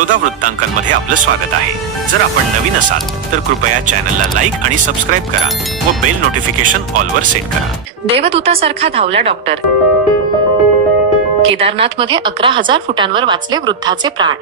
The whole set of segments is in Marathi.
बडोदा वृत्तांकनमध्ये आपलं स्वागत आहे. जर आपण नवीन असाल तर कृपया चॅनलला लाईक आणि सबस्क्राईब करा व बेल नोटिफिकेशन ऑलवर सेट करा. देवदूतासारखा धावला डॉक्टर. केदारनाथमध्ये अकरा हजार फुटांवर वाचले वृद्धाचे प्राण.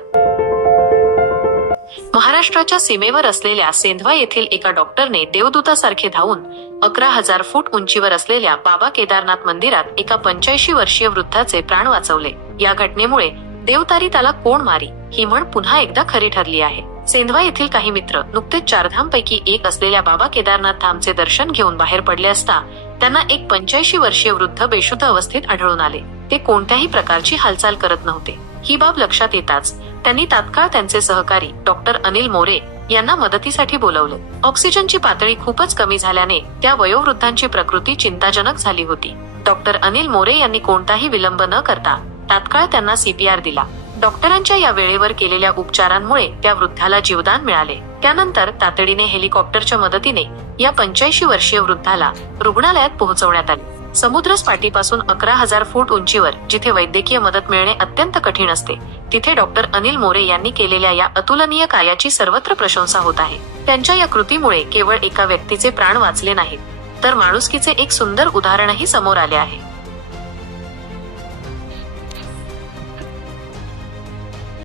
महाराष्ट्राच्या सीमेवर असलेल्या सेंधवा येथील एका डॉक्टरने देवदूतासारखे धावून अकरा हजार फूट उंचीवर असलेल्या बाबा केदारनाथ मंदिरात एका पंच्याऐंशी वर्षीय वृद्धाचे प्राण वाचवले. या घटनेमुळे देवतारी त्याला कोण मारी? ही म्हण पुन्हा एकदा खरी ठरली आहे. सेंधवा येथील काही मित्र नुकतेच चारधाम पैकी एक असलेल्या बाबा केदारनाथ धामचे दर्शन घेऊन बाहेर पडले असता त्यांना एक पंच्याऐंशी वर्षीय वृद्ध बेशुद्ध अवस्थेत आढळून आले. ते कोणत्याही प्रकारची हालचाल करत नव्हते. ही बाब लक्षात येताच त्यांनी तात्काळ त्यांचे सहकारी डॉक्टर अनिल मोरे यांना मदतीसाठी बोलवलं. ऑक्सिजनची पातळी खूपच कमी झाल्याने त्या वयोवृद्धांची प्रकृती चिंताजनक झाली होती. डॉक्टर अनिल मोरे यांनी कोणताही विलंब न करता तात्काळ त्यांना सीपीआर दिला. डॉक्टरांच्या या वेळेवर केलेल्या उपचारांमुळे त्या वृद्धाला जीवदान मिळाले. त्यानंतर तातडीने हेलिकॉप्टरच्या मदतीने या पंच्याऐंशी वर्षीय वृद्धाला रुग्णालयात पोहोचवण्यात आले. समुद्र सपाटीपासून अकरा हजार फूट उंचीवर जिथे वैद्यकीय मदत मिळणे अत्यंत कठीण असते तिथे डॉक्टर अनिल मोरे यांनी केलेल्या या अतुलनीय कार्याची सर्वत्र प्रशंसा होत आहे. त्यांच्या या कृतीमुळे केवळ एका व्यक्तीचे प्राण वाचले नाहीत तर माणुसकीचे एक सुंदर उदाहरणही समोर आले आहे.